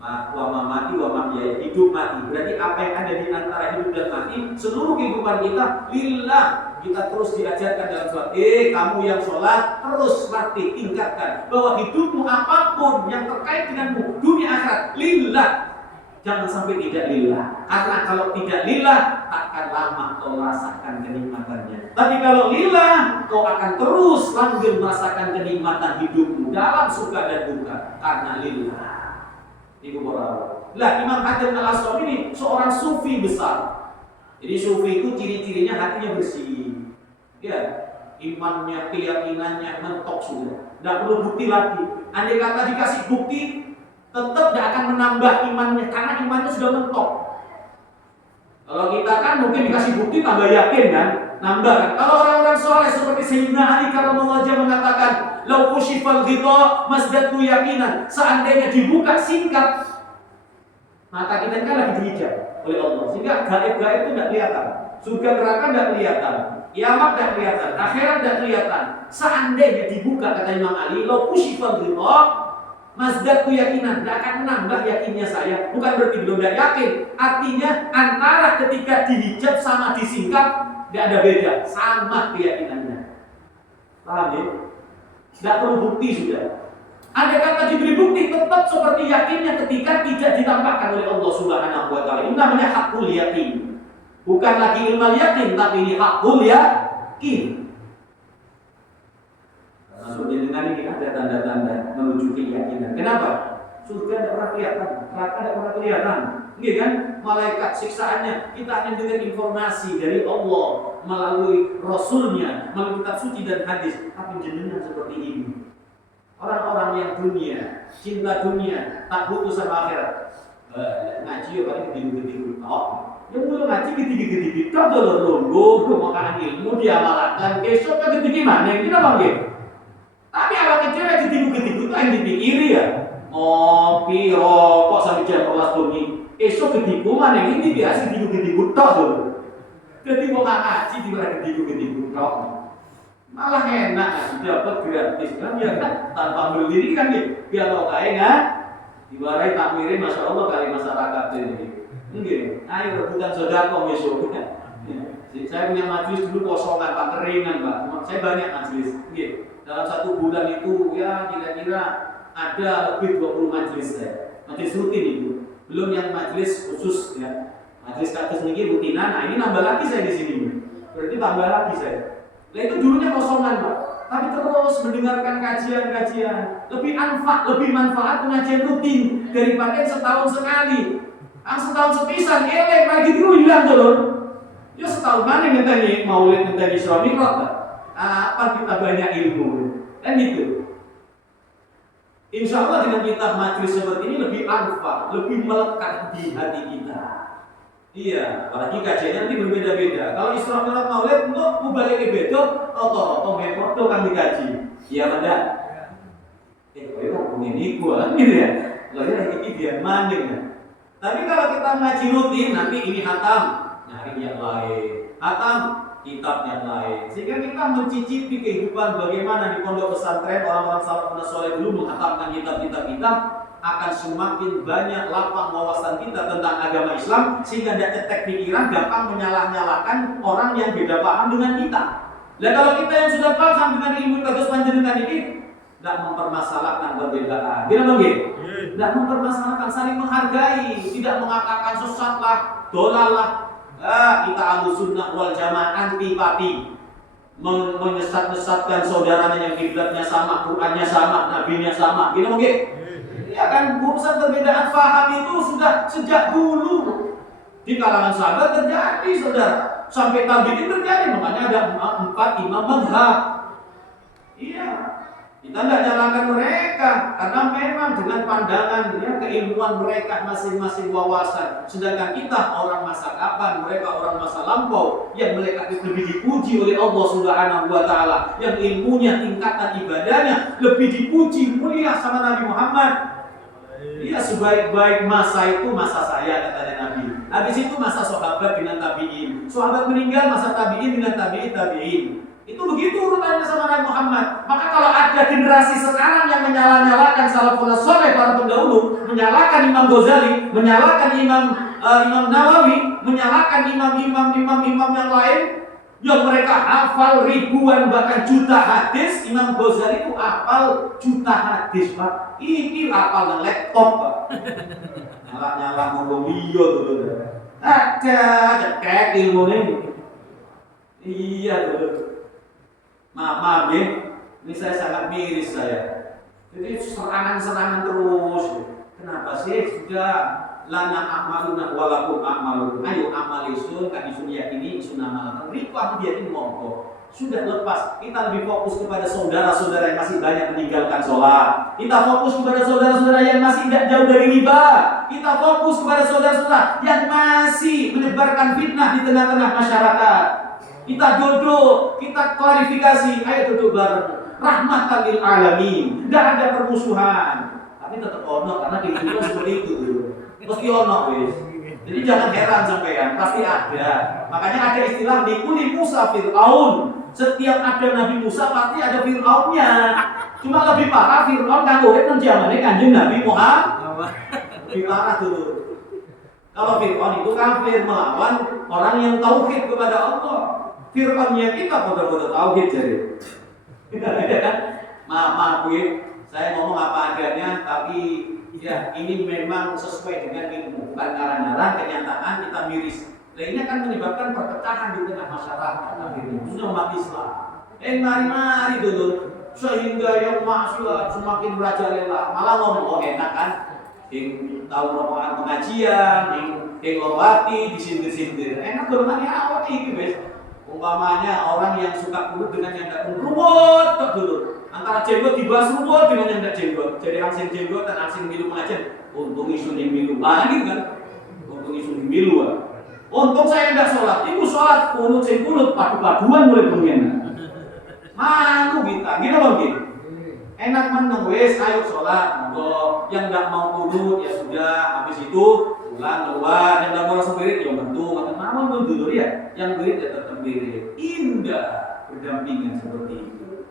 Wa mamati wa mahyaya, hidup mati. Berarti apa yang ada di antara hidup dan mati, seluruh kehidupan kita lillah. Kita terus diajarkan dalam sholat, kamu yang sholat terus latih, tingkatkan bahwa hidupmu apapun yang terkait denganmu dunia akhirat lillah. Jangan sampai tidak lillah. Karena kalau tidak lillah, takkan lama kau merasakan kenikmatannya. Tapi kalau lillah, kau akan terus lanjut merasakan kenikmatan hidupmu dalam suka dan duka. Karena lillah. Itu orang. Lah Imam Hajar Al-Asqalani ini seorang sufi besar. Jadi sufi itu ciri-cirinya hatinya bersih. Ya, imannya, keyakinannya mentok sudah. Tidak perlu bukti lagi. Andai kata dikasih bukti, tetap tidak akan menambah imannya karena imannya sudah mentok. Kalau kita kan mungkin dikasih bukti tambah yakin kan, nambah kan. Kalau orang-orang soleh seperti Sayyidina Ali karramallahu wajhahu mengatakan, "Lau kushifal ghita masdatu yakinan." Seandainya dibuka singkat, mata kita kan lagi dihijab oleh Allah, sehingga gaib-gaib itu tidak kelihatan, surga neraka tidak kelihatan, kiamat tidak kelihatan, akhirat tidak kelihatan. Seandainya dibuka, kata Imam Ali, "Lau kushifal ghita masdaq keyakinan," tidak akan menambah yakinnya saya. Bukan berarti belum tidak yakin. Artinya antara ketika dihijab sama disingkap tidak ada beda, sama keyakinannya. Paham ya? Tidak perlu bukti sudah. Andai kata diberi bukti, tetap seperti yakinnya ketika tidak ditampakkan oleh Allah Subhanahu wa Ta'ala. Ini namanya hakul yakin. Bukan lagi ilmu yakin, tapi ini hakul yakin. Maksudnya dengan ini ada tanda-tanda menuju keyakinan. Kenapa? Surga tidak pernah kelihatan, neraka tidak pernah kelihatan. Ini kan malaikat siksaannya kita hanya dengar informasi dari Allah melalui Rasulnya, melalui kitab suci dan hadis. Tapi jenengan seperti ini. Orang-orang yang dunia, cinta dunia, tak butuh sama akhirat. Ngaji ya paling gede-gede. Yang mulai ngaji gede-gede. Kau dulu nunggu, makanan ilmu diamalkan. Besok kan gede gimana? Ini apa gitu? Tapi awal kecil yang gede-gede itu yang dipikiri ya. Ngopi, rokok sampai jam 12 bunyi. Esok gede mana? Ini biasa gede-gede tok dulu. Jadi mau ngaji di mana gede-gede tok. Malah enak, dapat gratis kan ya kan, tanpa beli kan gitu. Biar lo kaya nggak diwarai takmirin, masya Allah kali masyarakat ini. Mungkin, ayo rebutan sodako besok. Saya punya majelis dulu kosongan, Pak, keringan Pak. Saya banyak majelis. Dalam 1 bulan itu ya kira-kira ada lebih 20 majelis saya. Majelis rutin itu, belum yang majelis khusus ya. Majelis kados niki rutinan. Nah ini nambah lagi saya di sini. Berarti tambah lagi saya. Nah itu dulunya kosongan Pak, tapi terus mendengarkan kajian-kajian. Lebih lebih manfaat pengajian rutin daripada setahun sekali. Setahun sepisan, elek lagi dulu hilang dulu. Ya setahun mana ngenteni maulid, ngenteni Isra Mi'raj Pak. Apa kita banyak ilmu kan gitu. Insya Allah dengan kita majelis seperti ini lebih anfa, lebih melekat di hati kita. Iya, apalagi kajiannya nanti berbeda-beda. Kalau Isra Mi'raj Maulid untuk balik ke beda, otomatis metode kan dikaji. Iya, Anda. Kok ini gua gitu ya. Lah ya ini dia maning ya. Tapi kalau kita ngaji rutin, nanti ini hatam, nyari yang lain. Hatam, kitab yang lain. Sehingga kita mencicipi kehidupan bagaimana di pondok pesantren orang-orang salafus saleh dulu menghatamkan kitab-kitab kita, akan semakin banyak lapang wawasan kita tentang agama Islam, sehingga tidak cetek pikiran, gampang menyalah-nyalahkan orang yang beda paham dengan kita. Dan kalau kita yang sudah paham dengan ilmu kados panjenengan ini, tidak mempermasalahkan perbedaan. Bila begitu, tidak mempermasalahkan, saling menghargai, tidak mengatakan sesatlah, dolalah. Kita ahlu sunnah wal jamaah antipati, menyesat-nyesatkan saudaranya yang kiblatnya sama, Qurannya sama, nabinya sama. Bila begitu, ya kan urusan perbedaan faham itu sudah sejak dulu di kalangan sahabat terjadi, saudara. Sampai tabi'in terjadi, makanya ada 4 imam mazhab. Iya. Kita tidak nyalakan mereka karena memang dengan pandangan ya, keilmuan mereka masing-masing wawasan. Sedangkan kita orang masa kapan, mereka orang masa lampau yang mereka lebih dipuji oleh Allah Subhanahu wa taala, yang ilmunya, tingkatan ibadahnya lebih dipuji mulia sama Nabi Muhammad. Iya, sebaik-baik masa itu masa saya, katanya Nabi. Habis itu masa sahabat dengan tabi'in. Sahabat meninggal, masa tabi'in dengan tabi'in. Itu begitu urutannya sama Nabi Muhammad. Maka kalau ada generasi sekarang yang menyalah-nyalahkan salafus saleh para pendahulu, menyalahkan Imam Ghazali, menyalahkan Imam Nawawi, menyalahkan imam-imam yang lain yang mereka hafal ribuan bahkan juta hadis. Imam Ghazali itu hafal juta hadis, Pak. Ini hafal dengan laptop, Pak. Nyala-nyala ngomong iya tuh. Ada cekek ilmu ini. Iya tuh. Maaf ya, ini saya sangat miris saya. Jadi serangan-serangan terus. Kenapa sih? Sudah lana amaluna walakum amalun. Ayo amal isun, kan isun yakini isun amal. Riku aku yakin monggo. Sudah lepas. Kita lebih fokus kepada saudara-saudara yang masih banyak meninggalkan sholat. Kita fokus kepada saudara-saudara yang masih tidak jauh dari riba. Kita fokus kepada saudara-saudara yang masih menyebarkan fitnah di tengah-tengah masyarakat. Kita duduk, kita klarifikasi, ayo duduk bareng. Rahmatan lil alamin. Tidak ada permusuhan. Tapi tetap ono karena kehidupan seperti itu. Mesti ono wis. Jadi jangan heran sampean, pasti ada. Makanya ada istilah likuli Musa Fir'aun. Setiap ada Nabi Musa pasti ada Fir'aunnya. Cuma lebih parah Fir'aun kan urip nang zamane Kanjeng Nabi Muhammad. Lebih parah dulu. Kalau Fir'aun itu kafir melawan orang yang tauhid kepada Allah. Fir'aunnya kita pada tauhid jadi. Maaf saya ngomong apa adanya, tapi ya ini memang sesuai dengan ilmu, bukan ngarang-ngarang, kenyataan kita miris. Nah ini akan menyebabkan perpecahan di tengah masyarakat akhirnya, khususnya umat Islam. Mari dulu, sehingga yang masyarakat semakin merajalela, malah ngomong enak kan, yang tahu rombongan pengajian, yang lewati disindir-sindir, enak bermania awak ini guys. Umpamanya orang yang suka kurut dengan yang tidak kurut tak dulu. Antara jenggot dibahas ruwet dengan yang tidak jenggot. Jadi asing jenggot dan asing milu pengajian. Untung isu di milu lagi kan? Untung isu di milu. Untung saya tidak sholat. Ibu sholat kurut sing kurut padu-paduan mulai pengen. Malu kita, gitu loh gitu. Enak meneng wes, ayo sholat. Monggo. Yang tidak mau kurut ya sudah. Habis itu pulang keluar. Yang tidak mau langsung berit ya mentung. Mama belum dulu ya. Yang berit ya tetap berit. Indah berdampingan seperti itu.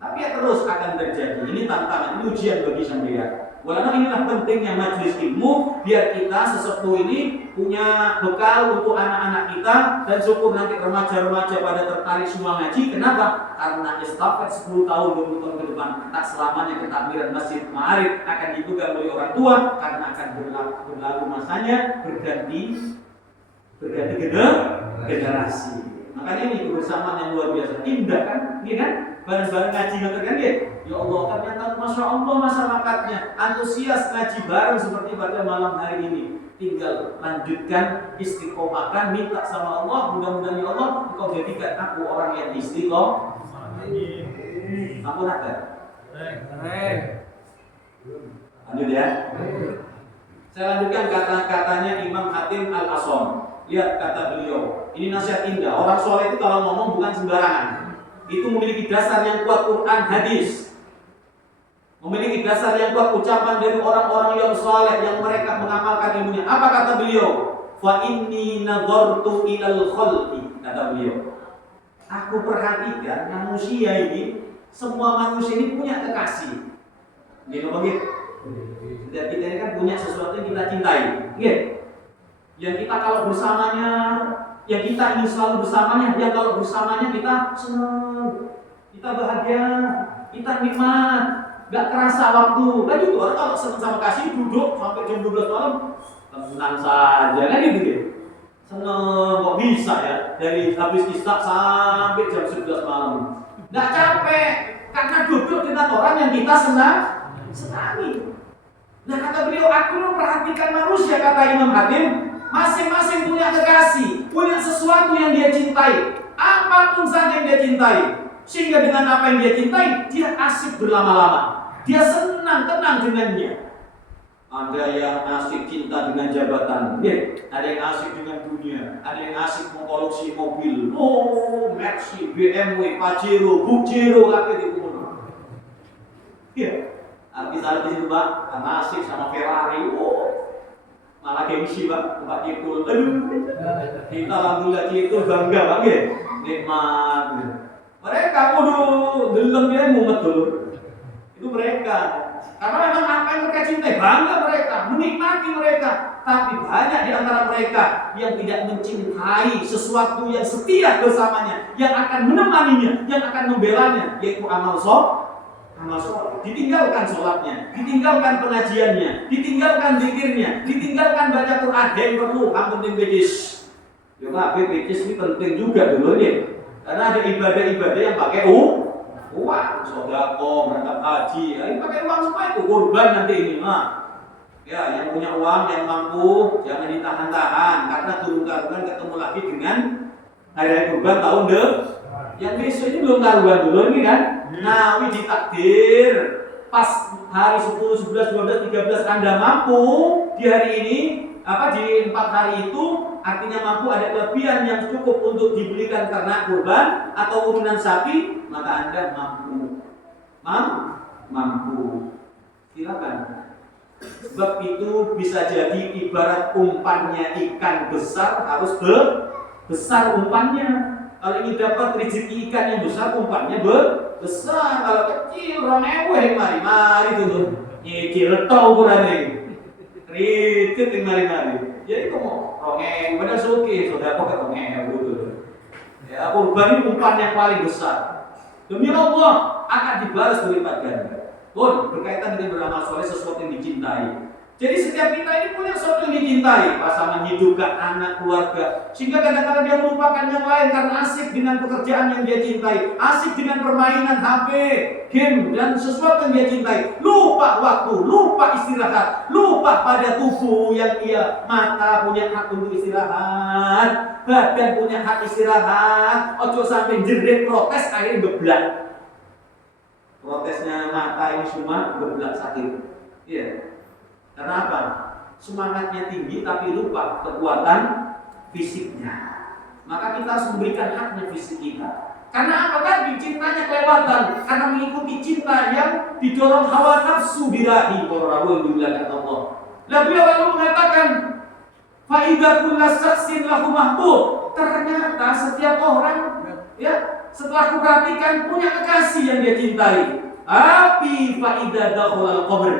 Tapi ya terus akan terjadi. Ini tantangan, ini ujian bagi sampeyan. Walaupun inilah pentingnya majelis ilmu, biar kita sesepuh ini punya bekal untuk anak-anak kita, dan syukur nanti remaja-remaja pada tertarik semua ngaji. Kenapa? Karena estafet 10 tahun 20 tahun ke depan tak selamanya ketakbiran Masjid Ma'arif akan dipegang oleh orang tua, karena akan berlalu masanya berganti generasi. Makanya ini kebersamaan yang luar biasa, indah kan? Iya kan? Bareng-bareng ngaji ngerti kan ya? Ya Allah, ternyata Masya Allah masyarakatnya antusias ngaji bareng seperti pada malam hari ini. Tinggal lanjutkan, istiqomahkan, minta sama Allah, mudah-mudahan ya Allah engkau jadikan aku orang yang istiqomah. Aku nakal. Lanjut ya. Saya lanjutkan kata-katanya Imam Hatim Al-Asham. Lihat kata beliau, ini nasihat indah. Orang soleh itu kalau ngomong bukan sembarangan. Itu memiliki dasar yang kuat Quran, hadis. memiliki dasar yang kuat, ucapan dari orang-orang yang saleh yang mereka mengamalkan ilmunya. Apa kata beliau? Fa inni nadhartu ilal khalqi, kata beliau. Aku perhatikan manusia ini, semua manusia ini punya kekasih. Gitu begitu. Setiap kita ini kan punya sesuatu yang kita cintai. Gitu. Yang kita kalau bersamanya, yang kita ingin selalu bersamanya, yang kalau bersamanya kita senang, kita bahagia, kita nikmat, gak kerasa waktu. Kan gitu, orang kalau senang sama kasih duduk sampai jam 12 malam, tenang saja, kan gitu. Senang, kok bisa ya, dari habis isya sampai jam 11 malam. Gak capek, karena duduk dengan orang yang kita senangi. Nah kata beliau, aku memperhatikan manusia, kata Imam Hatim, masing-masing punya kekasih, punya sesuatu yang dia cintai, apapun saja yang dia cintai. Sehingga dengan apa yang dia cintai, dia asik berlama-lama, dia senang, tenang dengannya. Ada yang asik cinta dengan jabatan, ada yang asik dengan dunia, ada yang asik mengkoleksi mobil, Mercy, BMW, Pajero, Bujero, apa itu artis-artis itu Pak, karena asik sama Ferrari, malah gengsi Pak, Pak Cikul, kita alhamdulillah Cikul bangga Pak, nikmat. Mereka gelem dia mumet dulu, itu mereka. Karena memang apa yang mereka cintai, bangga mereka, menikmati mereka. Tapi banyak di antara mereka yang tidak mencintai sesuatu yang setia bersamanya, yang akan menemaninya, yang akan membelanya, yaitu amal sholat. Ditinggalkan sholatnya, ditinggalkan pengajiannya, ditinggalkan zikirnya, ditinggalkan baca Quran. Yang perlu ampun bejis. Ya Pak, bejis ini penting juga dulu ya. Karena ada ibadah-ibadah yang pakai uang, sodako, berangkat haji, ini pakai uang semua itu, kurban nanti ini ya, yang punya uang, yang mampu, jangan ditahan-tahan, karena turun karuan ketemu lagi dengan hari kurban tahun yang besok ini belum karuan dulu ini kan. Nah, ditakdir pas hari 10, 11, 12, 13 Anda mampu di hari ini, di 4 hari itu, artinya mampu ada kelebihan yang cukup untuk dibelikan ternak kurban atau urunan sapi, maka Anda mampu. Silakan. Sebab itu bisa jadi ibarat umpannya ikan besar harus besar umpannya. Kalau ingin dapat rezeki ikan yang besar, umpannya besar. Kalau kecil, romewe mari dulu. Nyicil tau kurang Ricit yang mari-mari. Jadi kamu romewe, pada suki, sudah apa romewe dulu. Ya, kurban ini umpan yang paling besar. Demi Allah akan dibalas berlipat ganda. Berkaitan dengan beramal soleh, sesuatu yang dicintai. Jadi setiap kita ini punya sesuatu yang dicintai, pasangan hidupkan, anak, keluarga. Sehingga kadang-kadang dia melupakan yang lain karena asik dengan pekerjaan yang dia cintai, asik dengan permainan HP, game, dan sesuatu yang dia cintai. Lupa waktu, lupa istirahat, lupa pada tubuh yang ia, mata punya hak untuk istirahat, badan punya hak istirahat. Ojo sampai jerit protes akhirnya geblak. Protesnya mata ini semua geblak sakit. Iya. Karena apa? Semangatnya tinggi tapi lupa kekuatan fisiknya. Maka kita harus memberikan haknya fisik kita. Karena apa tadi? Cintanya kelewatan. Karena mengikuti cinta yang didorong hawa nafsu birahi. Para rawuh dimuliakan Allah. Lalu lalu mengatakan, "Fa'idza kullu syaksin lahu mahbub." Ternyata setiap orang, ya, setelah kuperhatikan punya kekasih yang dia cintai. Api fa'idza dakhulal qabr.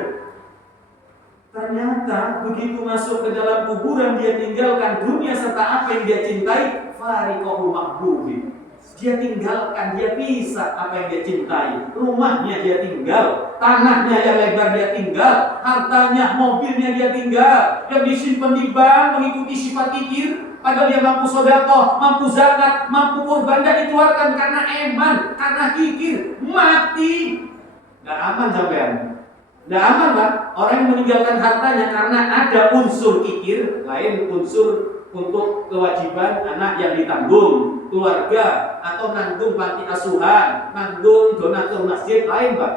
Ternyata begitu masuk ke dalam kuburan dia tinggalkan dunia serta apa yang dia cintai, fariqahu mahbubi. Dia tinggalkan, dia pisah apa yang dia cintai. Rumahnya dia tinggal, tanahnya yang lebar dia tinggal, hartanya, mobilnya dia tinggal, yang disimpan di bank mengikuti sifat kikir. Padahal dia mampu sedekah, mampu zakat, mampu kurban dan dikeluarkan karena eman, karena kikir, mati. Gak aman sampean. Tidak aman Pak, orang yang meninggalkan hartanya karena ada unsur kikir, lain unsur untuk kewajiban anak yang ditanggung, keluarga, atau nanggung panti asuhan, nanggung donatur masjid, lain Pak.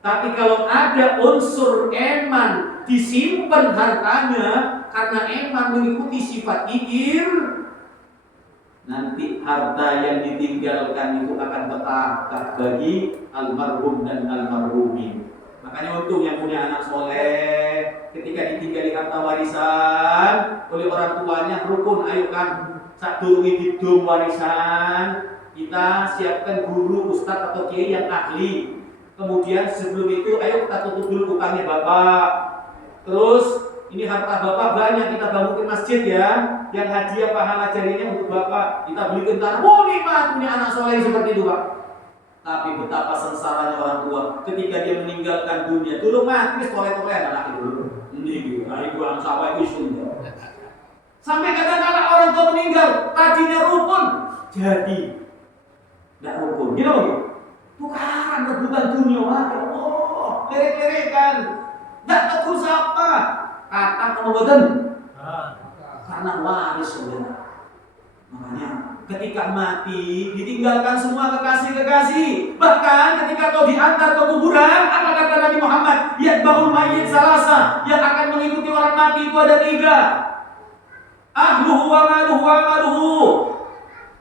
Tapi kalau ada unsur eman, disimpan hartanya karena eman mengikuti sifat kikir, nanti harta yang ditinggalkan itu akan petaka bagi almarhum dan almarhumin. Makanya untung yang punya anak soleh, ketika ditinggali harta warisan oleh orang tuanya, rukun, ayo kan sak durunge didum warisan, kita siapkan guru, ustadz atau kiai yang ahli. Kemudian sebelum itu ayo kita tutup dulu utangnya bapak. Terus ini harta bapak banyak, kita bangun masjid ya, yang hadiah pahala jarinya untuk bapak, kita belikan tanah. Oh nikmat punya anak soleh seperti itu pak. Tapi betapa sengsaranya orang tua ketika dia meninggalkan dunia. Dulu mati soleh-soleh anak itu. Ini ibu anak sawah itu sampai kadang-kadang orang tua meninggal, tadinya rukun jadi tidak rukun. Gila begitu. Tukaran rebutan dunia, ya Allah, lerek-lerekan. Tidak tahu siapa. Kata kemudian karena waris sebenarnya. Makanya ketika mati ditinggalkan semua kekasih-kekasih. Bahkan ketika kau diantar ke kuburan, apa kata Nabi Muhammad? Yatba'ul mayyit salasa, yang akan mengikuti orang mati itu ada 3. Ahluhu wa maluhu.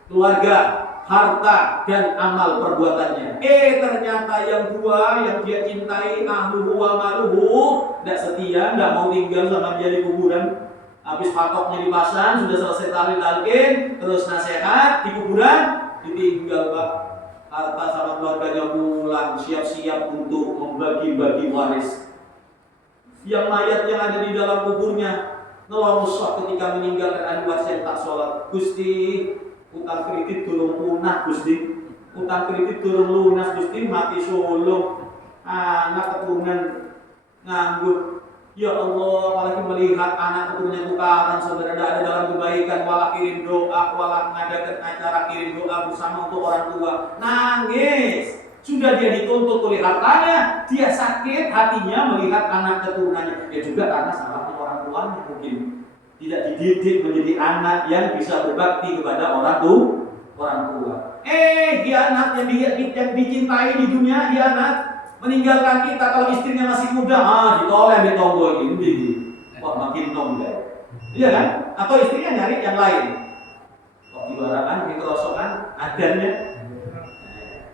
Keluarga, harta, dan amal perbuatannya. Ternyata yang 2 yang dia cintai, ahluhu wa maluhu, tidak setia, tidak mau tinggal sama dia di kuburan. Habis patoknya dipasang, sudah selesai talqin, terus nasihat di kuburan, ditinggal pak. Harta sama keluarganya pulang, siap-siap untuk membagi-bagi waris. Yang mayat yang ada di dalam kuburnya ngelongsos ketika meninggalkan ahli waris yang tak sholat. Gusti, utang kredit turun punah Gusti, utang kredit turun lunas Gusti, mati solo, anak keturunan nganggur. Ya Allah, apalagi melihat anak keturunannya tukaran, saudara, ada dalam kebaikan, walah kirim doa, walah mengadakan acara kirim doa bersama untuk orang tua, nangis. Sudah dia dituntut oleh hartanya, dia sakit hatinya melihat anak keturunannya. Ya juga karena salahnya orang tuanya mungkin tidak dididik menjadi anak yang bisa berbakti kepada orang tua. Hianat yang dicintai di dunia, hianat. Meninggalkan kita kalau istrinya masih muda, ditoleh di tonggo ini, wah makin nongol, iya kan? Atau istrinya nyari yang lain, kok dibarakan, dikerosokan, adanya,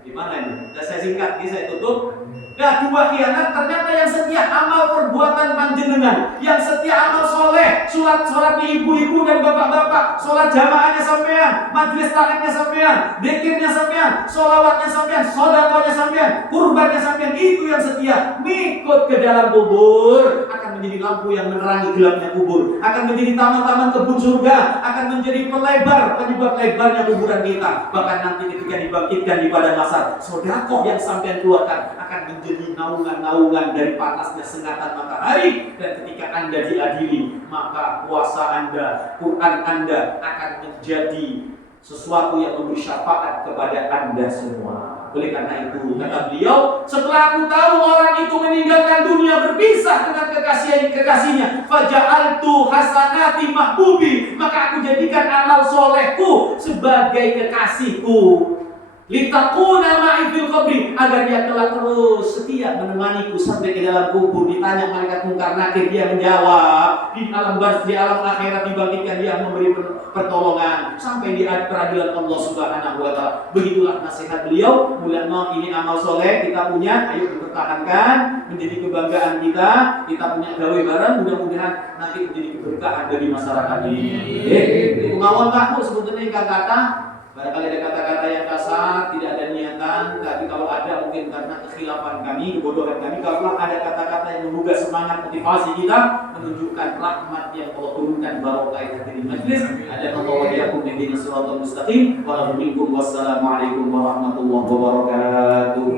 gimana ini? Saya singkat, ini saya tutup. Nah, 2 khianat, ternyata yang setia amal perbuatan panjenengan, yang setia amal soleh, sholat ibu-ibu dan bapak-bapak, sholat jamaahnya sampean, majelis taklimnya sampean, dzikirnya sampean, sholawatnya sampean, sedekahnya sampean, kurbannya sampean, itu yang setia. Ngikut ke dalam kubur akan menjadi lampu yang menerangi gelapnya kubur, akan menjadi taman-taman kebun surga, akan menjadi penyebab lebarnya kuburan kita. Bahkan nanti ketika dibangkitkan di padang mahsyar, sedekah yang sampean keluarkan akan menjadi naungan-naungan dari panasnya sengatan matahari. Dan ketika Anda diadili, maka puasa Anda, Quran Anda akan menjadi sesuatu yang memberi syafaat kepada Anda semua. Oleh karena itu, kata beliau, setelah aku tahu orang itu meninggalkan dunia berpisah dengan kekasihnya, faja'altu hasanati mahbubi, maka aku jadikan amal solehku sebagai kekasihku. Litakuna ma'i fil qabri, agar dia kelak terus setia menemaniku sampai ke dalam kubur. Ditanya malaikat mungkar nakir, dia menjawab. Di alam barzah, di alam akhirat dibangkitkan, dia memberi pertolongan sampai di peradilan Allah Subhanahu wa taala. Begitulah nasihat beliau. Mulanya ini amal soleh kita punya, ayo dipertahankan menjadi kebanggaan kita. Kita punya gawe bareng, mudah-mudahan nanti menjadi keberkahan dari masyarakat ini. Itu mawon takut sebetulnya kata-kata. Barangkali ada kata-kata yang kasar, tidak ada niatan, tapi kalau ada mungkin karena kekhilafan kami, kebodohan kami. Kalau ada kata-kata yang menggugah semangat motivasi kita, menunjukkan rahmat yang Allah turunkan barokah di majlis. Ada Allah wa iyyakum ihdinas siratal mustaqim. Wassalamualaikum warahmatullahi wabarakatuh.